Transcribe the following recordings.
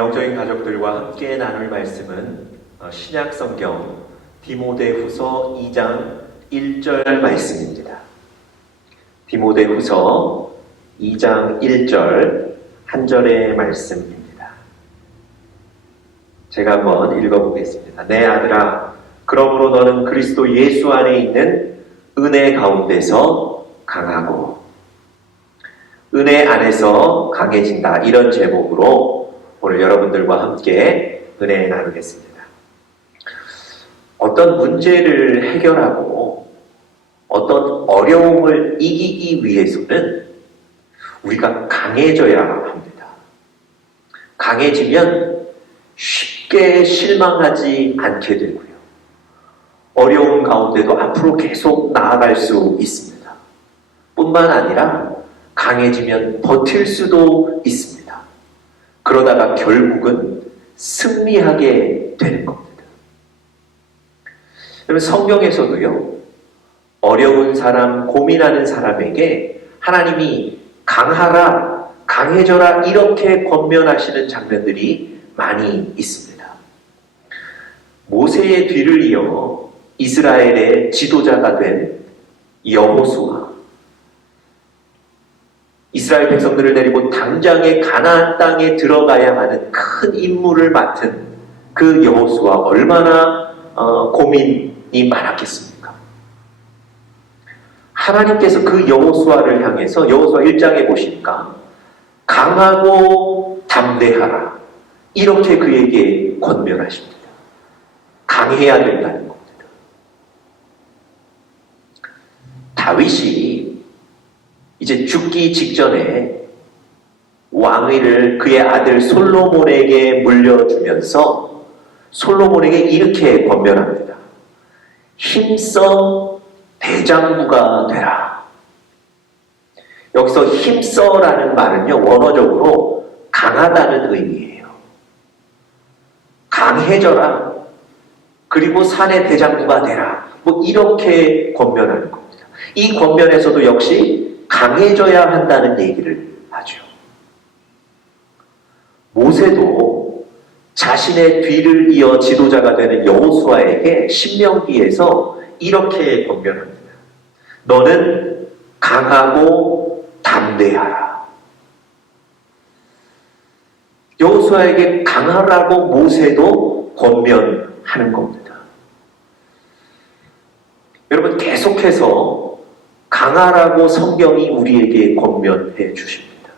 영적인 가족들과 함께 나눌 말씀은 신약 성경 디모데후서 2장 1절 말씀입니다. 디모데후서 2장 1절 한 절의 말씀입니다. 제가 한번 읽어보겠습니다. 내 아들아, 그러므로 너는 그리스도 예수 안에 있는 은혜 가운데서 강하고 은혜 안에서 강해진다, 이런 제목으로 오늘 여러분들과 함께 은혜 나누겠습니다. 어떤 문제를 해결하고 어떤 어려움을 이기기 위해서는 우리가 강해져야 합니다. 강해지면 쉽게 실망하지 않게 되고요. 어려움 가운데도 앞으로 계속 나아갈 수 있습니다. 뿐만 아니라 강해지면 버틸 수도 있습니다. 그러다가 결국은 승리하게 되는 겁니다. 여러분, 성경에서도요, 어려운 사람, 고민하는 사람에게 하나님이 강하라, 강해져라, 이렇게 권면하시는 장면들이 많이 있습니다. 모세의 뒤를 이어 이스라엘의 지도자가 된 여호수아, 이스라엘 백성들을 데리고 당장에 가나안 땅에 들어가야 하는 큰 임무를 맡은 그 여호수아, 얼마나 고민이 많았겠습니까? 하나님께서 그 여호수아를 향해서 여호수아 1장에 보시니까 강하고 담대하라, 이렇게 그에게 권면하십니다. 강해야 된다는 겁니다. 다윗이 이제 죽기 직전에 왕위를 그의 아들 솔로몬에게 물려주면서 솔로몬에게 이렇게 권면합니다. 힘써 대장부가 되라. 여기서 힘써라는 말은요, 원어적으로 강하다는 의미예요. 강해져라. 그리고 산의 대장부가 되라. 이렇게 권면하는 겁니다. 이 권면에서도 역시 강해져야 한다는 얘기를 하죠. 모세도 자신의 뒤를 이어 지도자가 되는 여호수아에게 신명기에서 이렇게 권면합니다. 너는 강하고 담대하라. 여호수아에게 강하라고 모세도 권면하는 겁니다. 여러분, 계속해서 강하라고 성경이 우리에게 권면해 주십니다.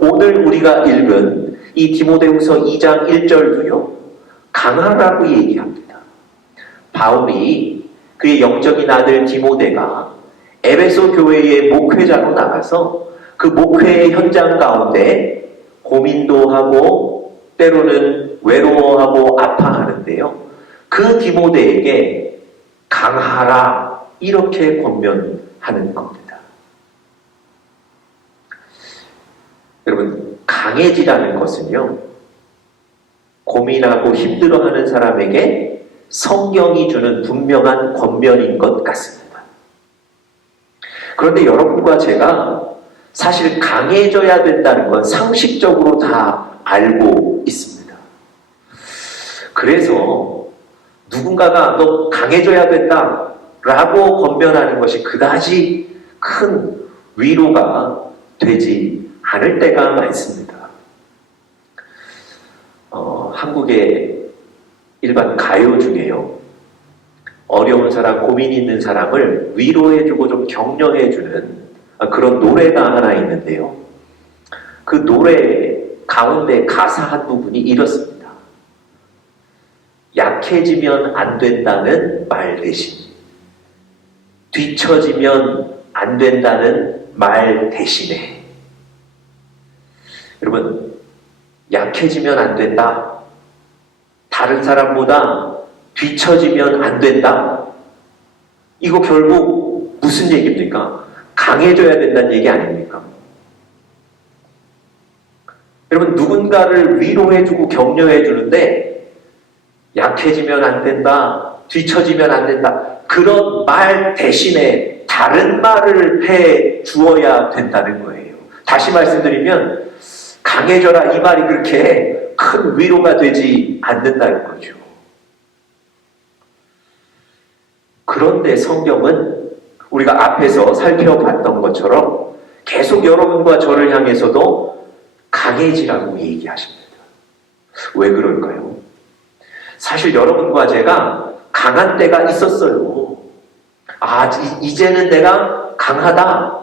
오늘 우리가 읽은 이 디모데후서 2장 1절도요, 강하라고 얘기합니다. 바울이 그의 영적인 아들 디모데가 에베소 교회의 목회자로 나가서 그 목회의 현장 가운데 고민도 하고 때로는 외로워하고 아파하는데요, 그 디모데에게 강하라, 이렇게 권면하는 겁니다. 여러분, 강해지라는 것은요, 고민하고 힘들어하는 사람에게 성경이 주는 분명한 권면인 것 같습니다. 그런데 여러분과 제가 사실 강해져야 된다는 건 상식적으로 다 알고 있습니다. 그래서 누군가가 너 강해져야 된다 라고 권면하는 것이 그다지 큰 위로가 되지 않을 때가 많습니다. 한국의 일반 가요 중에요, 어려운 사람, 고민 있는 사람을 위로해주고 좀 격려해주는 그런 노래가 하나 있는데요, 그 노래 가운데 가사 한 부분이 이렇습니다. 약해지면 안 된다는 말 대신, 뒤처지면 안 된다는 말 대신에. 여러분, 약해지면 안 된다, 다른 사람보다 뒤처지면 안 된다, 이거 결국 무슨 얘기입니까? 강해져야 된다는 얘기 아닙니까? 여러분, 누군가를 위로해주고 격려해주는데 약해지면 안 된다, 뒤처지면 안 된다, 그런 말 대신에 다른 말을 해 주어야 된다는 거예요. 다시 말씀드리면 강해져라, 이 말이 그렇게 큰 위로가 되지 않는다는 거죠. 그런데 성경은 우리가 앞에서 살펴봤던 것처럼 계속 여러분과 저를 향해서도 강해지라고 얘기하십니다. 왜 그럴까요? 사실 여러분과 제가 강한 때가 있었어요. 이제는 내가 강하다.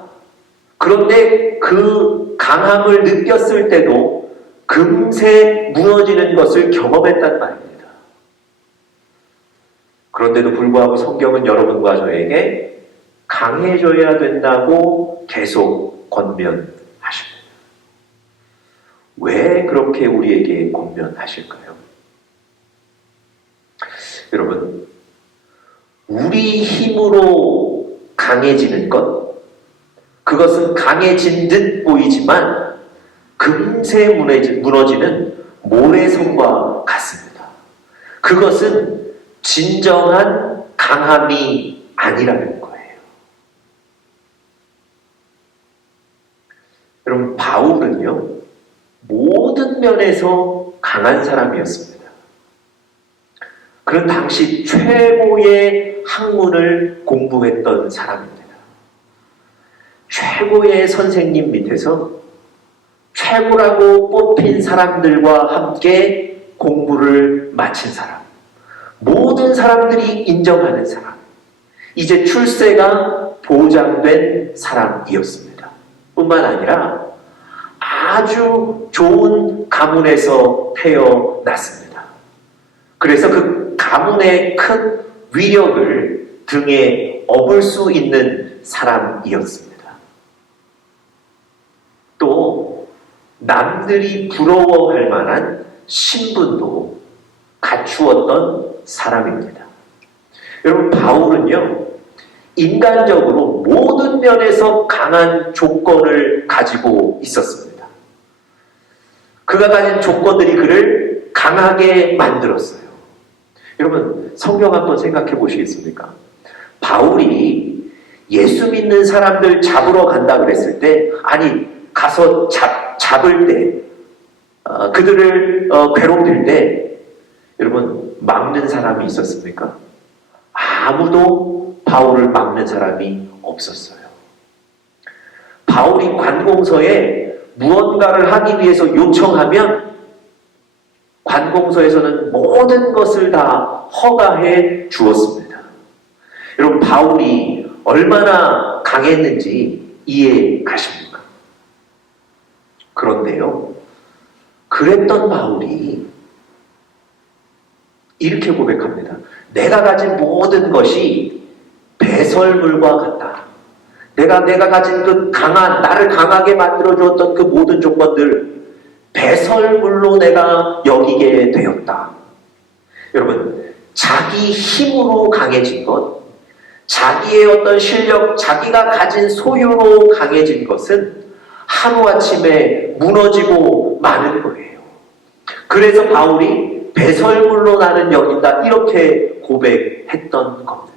그런데 그 강함을 느꼈을 때도 금세 무너지는 것을 경험했단 말입니다. 그런데도 불구하고 성경은 여러분과 저에게 강해져야 된다고 계속 권면하십니다. 왜 그렇게 우리에게 권면하실까요? 여러분, 우리 힘으로 강해지는 것, 그것은 강해진 듯 보이지만 금세 무너지는 모래성과 같습니다. 그것은 진정한 강함이 아니라는 거예요. 여러분, 바울은요, 모든 면에서 강한 사람이었습니다. 그는 당시 최고의 학문을 공부했던 사람입니다. 최고의 선생님 밑에서 최고라고 뽑힌 사람들과 함께 공부를 마친 사람. 모든 사람들이 인정하는 사람. 이제 출세가 보장된 사람이었습니다. 뿐만 아니라 아주 좋은 가문에서 태어났습니다. 그래서 그 가문의 큰 위력을 등에 업을 수 있는 사람이었습니다. 또 남들이 부러워할 만한 신분도 갖추었던 사람입니다. 여러분, 바울은요, 인간적으로 모든 면에서 강한 조건을 가지고 있었습니다. 그가 가진 조건들이 그를 강하게 만들었어요. 여러분, 성경 한번 생각해 보시겠습니까? 바울이 예수 믿는 사람들 잡으러 간다 그랬을 때, 가서 잡을 때, 그들을 괴롭힐 때, 여러분, 막는 사람이 있었습니까? 아무도 바울을 막는 사람이 없었어요. 바울이 관공서에 무언가를 하기 위해서 요청하면 관공서에서는 모든 것을 다 허가해 주었습니다. 여러분, 바울이 얼마나 강했는지 이해가십니까? 그런데요, 그랬던 바울이 이렇게 고백합니다. 내가 가진 모든 것이 배설물과 같다. 내가 가진 그 나를 강하게 만들어 주었던 그 모든 조건들, 배설물로 내가 여기게 되었다. 여러분, 자기 힘으로 강해진 것, 자기의 어떤 실력, 자기가 가진 소유로 강해진 것은 하루아침에 무너지고 마는 거예요. 그래서 바울이 배설물로 나는 여긴다, 이렇게 고백했던 겁니다.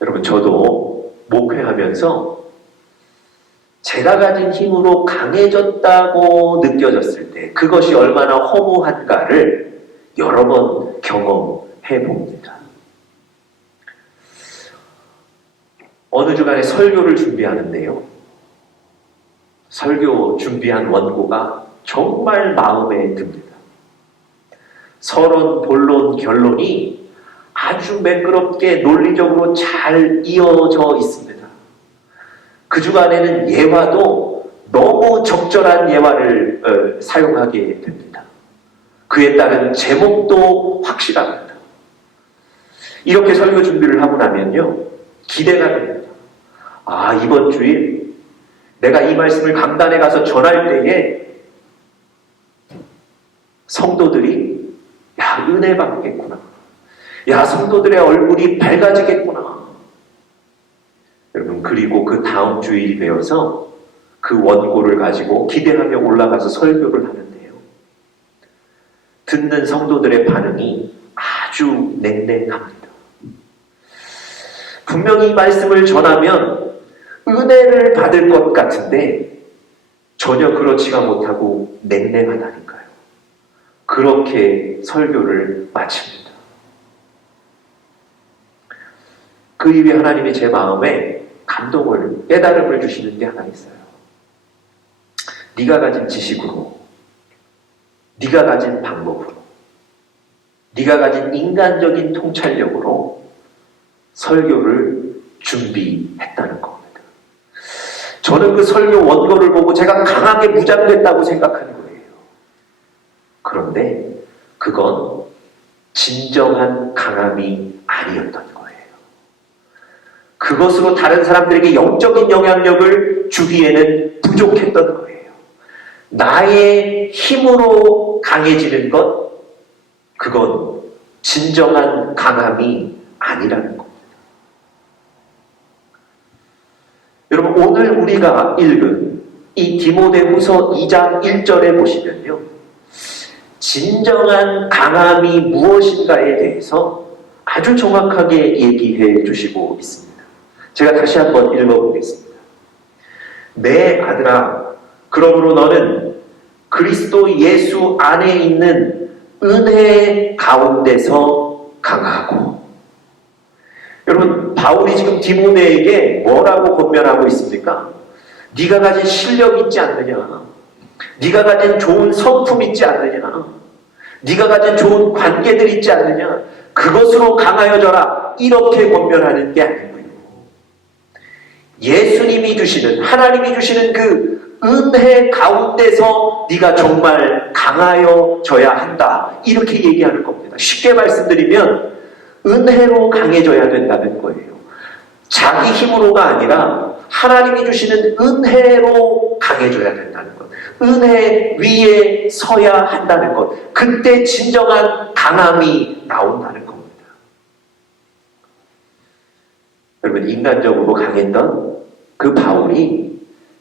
여러분, 저도 목회하면서 제가 가진 힘으로 강해졌다고 느껴졌을 때 그것이 얼마나 허무한가를 여러 번 경험해 봅니다. 어느 주간에 설교를 준비하는데요. 설교 준비한 원고가 정말 마음에 듭니다. 서론, 본론, 결론이 아주 매끄럽게 논리적으로 잘 이어져 있습니다. 그 주간에는 예화도 너무 적절한 예화를 사용하게 됩니다. 그에 따른 제목도 확실합니다. 이렇게 설교 준비를 하고 나면요, 기대가 됩니다. 이번 주일 내가 이 말씀을 강단에 가서 전할 때에 성도들이 은혜 받겠구나. 성도들의 얼굴이 밝아지겠구나. 여러분, 그리고 그 다음 주일이 되어서 그 원고를 가지고 기대하며 올라가서 설교를 하는데요. 듣는 성도들의 반응이 아주 냉랭합니다. 분명히 이 말씀을 전하면 은혜를 받을 것 같은데 전혀 그렇지가 못하고 냉랭하다니까요. 그렇게 설교를 마칩니다. 그 이후에 하나님이 제 마음에 감동을, 깨달음을 주시는 게 하나 있어요. 네가 가진 지식으로, 네가 가진 방법으로, 네가 가진 인간적인 통찰력으로 설교를 준비했다는 겁니다. 저는 그 설교 원고를 보고 제가 강하게 무장됐다고 생각하는 거예요. 그런데 그건 진정한 강함이 아니었던 거예요. 그것으로 다른 사람들에게 영적인 영향력을 주기에는 부족했던 거예요. 나의 힘으로 강해지는 것, 그건 진정한 강함이 아니라는 겁니다. 여러분, 오늘 우리가 읽은 이 디모데후서 2장 1절에 보시면요, 진정한 강함이 무엇인가에 대해서 아주 정확하게 얘기해 주시고 있습니다. 제가 다시 한번 읽어보겠습니다. 내 아들아, 그러므로 너는 그리스도 예수 안에 있는 은혜 가운데서 강하고. 여러분, 바울이 지금 디모데에게 뭐라고 권면하고 있습니까? 네가 가진 실력 있지 않느냐? 네가 가진 좋은 성품 있지 않느냐? 네가 가진 좋은 관계들 있지 않느냐? 그것으로 강하여져라. 이렇게 권면하는 게 아니고요. 예수님이 주시는, 하나님이 주시는 그 은혜 가운데서 네가 정말 강하여져야 한다. 이렇게 얘기하는 겁니다. 쉽게 말씀드리면 은혜로 강해져야 된다는 거예요. 자기 힘으로가 아니라 하나님이 주시는 은혜로 강해져야 된다는 것. 은혜 위에 서야 한다는 것. 그때 진정한 강함이 나온다는 겁니다. 여러분, 인간적으로 강했던 그 바울이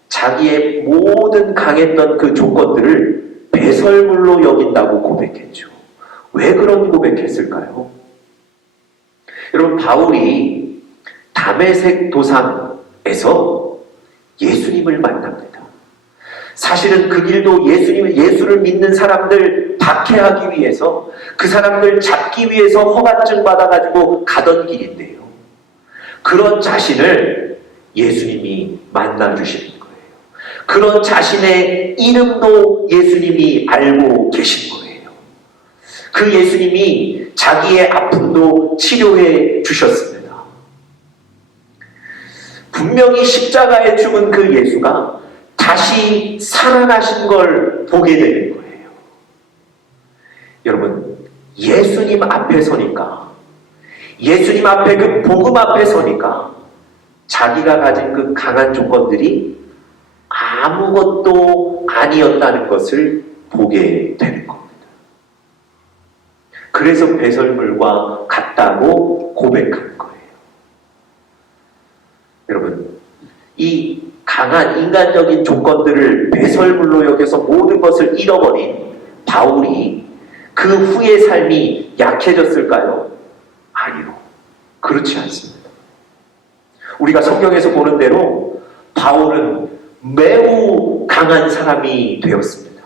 자기의 모든 강했던 그 조건들을 배설물로 여긴다고 고백했죠. 왜 그런 고백했을까요? 여러분, 바울이 다메섹 도상에서 예수님을 만납니다. 사실은 그 길도 예수를 믿는 사람들 박해하기 위해서, 그 사람들 잡기 위해서 허가증 받아가지고 가던 길인데요. 그런 자신을 예수님이 만나주시는 거예요. 그런 자신의 이름도 예수님이 알고 계신 거예요. 그 예수님이 자기의 아픔도 치료해 주셨습니다. 분명히 십자가에 죽은 그 예수가 다시 살아나신 걸 보게 되는 거예요. 여러분, 예수님 앞에 서니까, 예수님 앞에 그 복음 앞에 서니까 자기가 가진 그 강한 조건들이 아무것도 아니었다는 것을 보게 되는 겁니다. 그래서 배설물과 같다고 고백하는 거예요. 여러분, 이 강한 인간적인 조건들을 배설물로 여겨서 모든 것을 잃어버린 바울이 그 후의 삶이 약해졌을까요? 아니요. 그렇지 않습니다. 우리가 성경에서 보는 대로 바울은 매우 강한 사람이 되었습니다.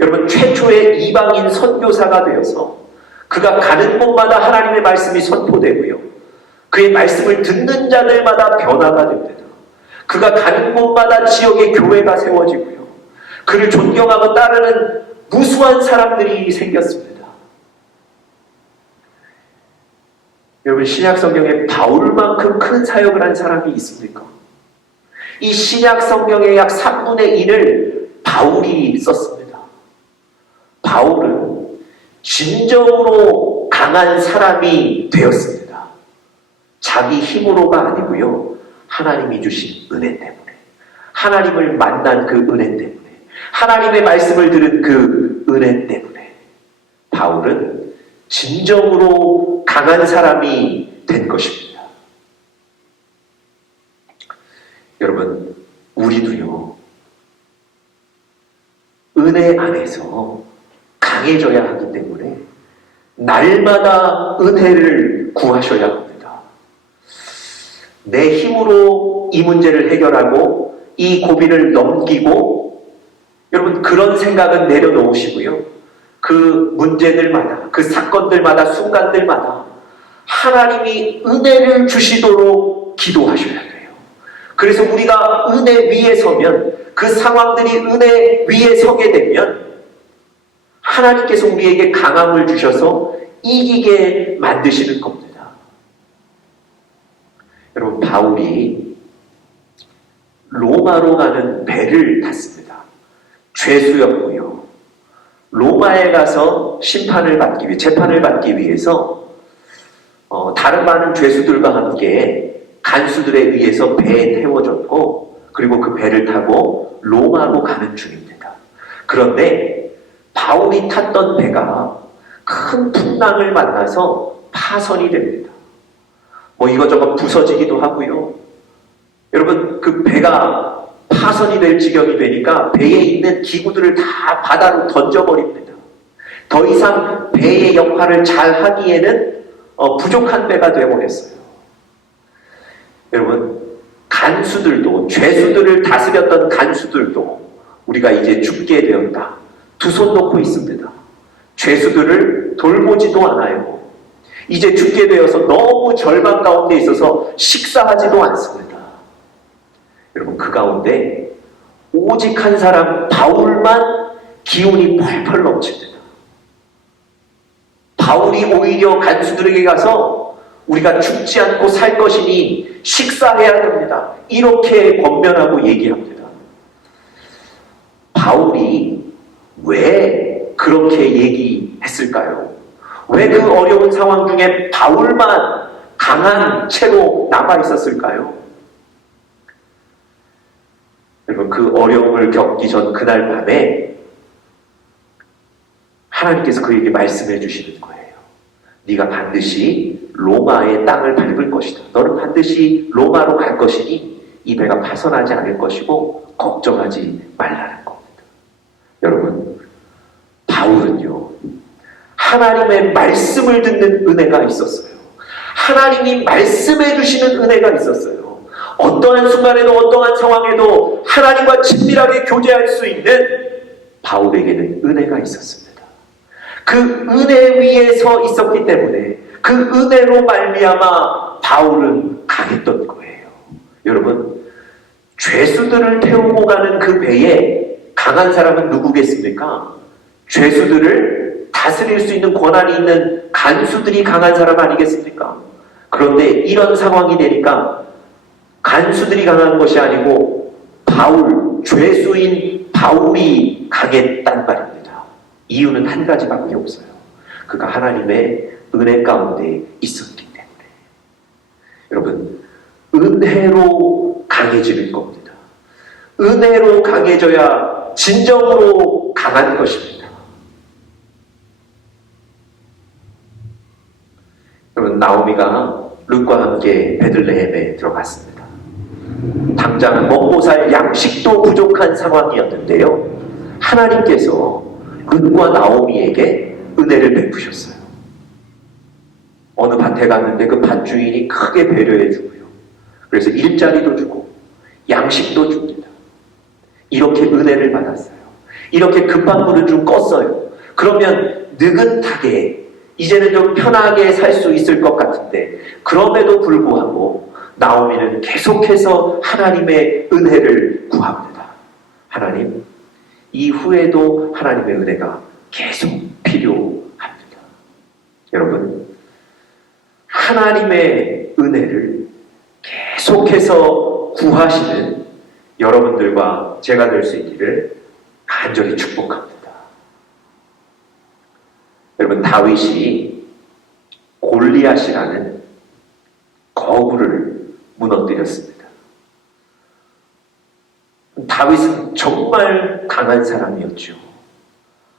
여러분, 최초의 이방인 선교사가 되어서 그가 가는 곳마다 하나님의 말씀이 선포되고요. 그의 말씀을 듣는 자들마다 변화가 됩니다. 그가 가는 곳마다 지역의 교회가 세워지고요. 그를 존경하고 따르는 무수한 사람들이 생겼습니다. 여러분, 신약 성경에 바울만큼 큰 사역을 한 사람이 있습니까? 이 신약 성경의 약 3분의 1을 바울이 썼습니다. 바울은 진정으로 강한 사람이 되었습니다. 자기 힘으로가 아니고요. 하나님이 주신 은혜 때문에, 하나님을 만난 그 은혜 때문에, 하나님의 말씀을 들은 그 은혜 때문에 바울은 진정으로 강한 사람이 된 것입니다. 여러분, 우리도요, 은혜 안에서 강해져야 하기 때문에 날마다 은혜를 구하셔야 합니다. 내 힘으로 이 문제를 해결하고 이 고비를 넘기고 여러분, 그런 생각은 내려놓으시고요. 그 문제들마다, 그 사건들마다, 순간들마다 하나님이 은혜를 주시도록 기도하셔야 돼요. 그래서 우리가 은혜 위에 서면, 그 상황들이 은혜 위에 서게 되면 하나님께서 우리에게 강함을 주셔서 이기게 만드시는 겁니다. 여러분, 바울이 로마로 가는 배를 탔습니다. 죄수였고요. 로마에 가서 심판을 받기 위해, 재판을 받기 위해서 다른 많은 죄수들과 함께 간수들에 의해서 배에 태워졌고, 그리고 그 배를 타고 로마로 가는 중입니다. 그런데 바울이 탔던 배가 큰 풍랑을 만나서 파선이 됩니다. 이것저것 부서지기도 하고요. 여러분, 그 배가 파선이 될 지경이 되니까 배에 있는 기구들을 다 바다로 던져버립니다. 더 이상 배의 역할을 잘 하기에는 부족한 배가 되어버렸어요. 여러분, 간수들도, 죄수들을 다스렸던 간수들도 우리가 이제 죽게 되었다, 두 손 놓고 있습니다. 죄수들을 돌보지도 않아요. 이제 죽게 되어서 너무 절망 가운데 있어서 식사하지도 않습니다. 여러분, 그 가운데 오직 한 사람 바울만 기운이 펄펄 넘칩니다. 바울이 오히려 간수들에게 가서 우리가 죽지 않고 살 것이니 식사해야 됩니다, 이렇게 권면하고 얘기합니다. 바울이 왜 그렇게 얘기했을까요? 왜 그 어려운 상황 중에 바울만 강한 채로 남아 있었을까요? 여러분, 그 어려움을 겪기 전 그날 밤에 하나님께서 그에게 말씀해 주시는 거예요. 네가 반드시 로마의 땅을 밟을 것이다. 너는 반드시 로마로 갈 것이니 이 배가 파선하지 않을 것이고 걱정하지 말라는 겁니다. 여러분, 바울은요, 하나님의 말씀을 듣는 은혜가 있었어요. 하나님이 말씀해 주시는 은혜가 있었어요. 어떠한 순간에도 어떠한 상황에도 하나님과 친밀하게 교제할 수 있는 바울에게는 은혜가 있었습니다. 그 은혜 위에 서 있었기 때문에 그 은혜로 말미암아 바울은 강했던 거예요. 여러분, 죄수들을 태우고 가는 그 배에 강한 사람은 누구겠습니까? 죄수들을 다스릴 수 있는 권한이 있는 간수들이 강한 사람 아니겠습니까? 그런데 이런 상황이 되니까 간수들이 강한 것이 아니고 바울, 죄수인 바울이 강했단 말입니다. 이유는 한 가지밖에 없어요. 그가 하나님의 은혜 가운데 있었기 때문에. 여러분, 은혜로 강해지는 겁니다. 은혜로 강해져야 진정으로 강한 것입니다. 여러분, 나오미가 룻과 함께 베들레헴에 들어갔습니다. 당장 먹고 살 양식도 부족한 상황이었는데요, 하나님께서 룻과 나오미에게 은혜를 베푸셨어요. 어느 밭에 갔는데 그 밭 주인이 크게 배려해 주고요, 그래서 일자리도 주고 양식도 줍니다. 이렇게 은혜를 받았어요. 이렇게 급한 물을 좀 껐어요. 그러면 느긋하게 이제는 좀 편하게 살 수 있을 것 같은데, 그럼에도 불구하고 나오미는 계속해서 하나님의 은혜를 구합니다. 하나님, 이후에도 하나님의 은혜가 계속 필요합니다. 여러분, 하나님의 은혜를 계속해서 구하시는 여러분들과 제가 될 수 있기를 간절히 축복합니다. 여러분, 다윗이 골리앗이라는 거구를 무너뜨렸습니다. 다윗은 정말 강한 사람이었죠.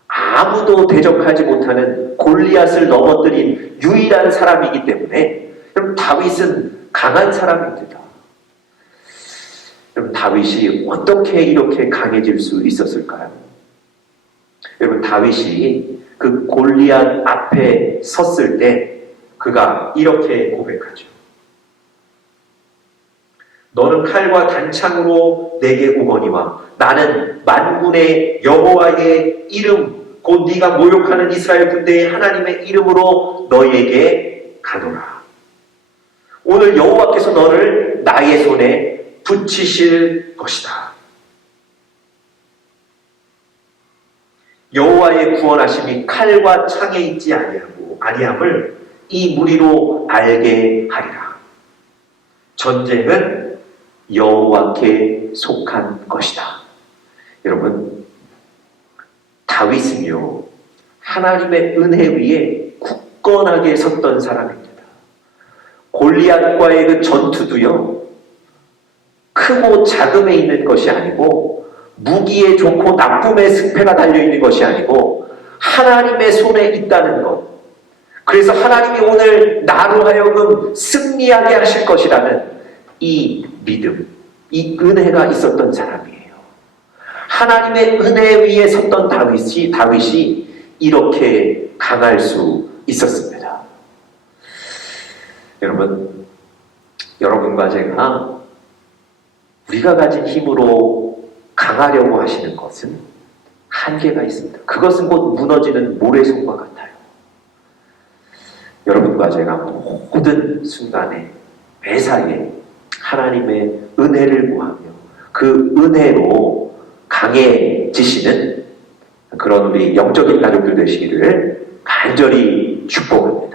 아무도 대적하지 못하는 골리앗을 넘어뜨린 유일한 사람이기 때문에 여러분, 다윗은 강한 사람입니다. 여러분, 다윗이 어떻게 이렇게 강해질 수 있었을까요? 여러분, 다윗이 그 골리앗 앞에 섰을 때 그가 이렇게 고백하죠. 너는 칼과 단창으로 내게 오거니와 나는 만군의 여호와의 이름 곧 네가 모욕하는 이스라엘 군대의 하나님의 이름으로 너희에게 가노라. 오늘 여호와께서 너를 나의 손에 붙이실 것이다. 여호와의 구원하심이 칼과 창에 있지 아니함을 이 무리로 알게 하리라. 전쟁은 여호와께 속한 것이다. 여러분, 다윗은요, 하나님의 은혜 위에 굳건하게 섰던 사람입니다. 골리앗과의 그 전투도요, 크고 작음에 있는 것이 아니고 무기에 좋고 나쁨의 승패가 달려있는 것이 아니고 하나님의 손에 있다는 것. 그래서 하나님이 오늘 나로 하여금 승리하게 하실 것이라는 이 믿음, 이 은혜가 있었던 사람이에요. 하나님의 은혜 위에 섰던 다윗이 이렇게 강할 수 있었습니다. 여러분과 제가 우리가 가진 힘으로 강하려고 하시는 것은 한계가 있습니다. 그것은 곧 무너지는 모래성과 같아요. 여러분과 제가 모든 순간에 매사에 하나님의 은혜를 구하며 그 은혜로 강해지시는 그런 우리 영적인 가족들 되시기를 간절히 축복합니다.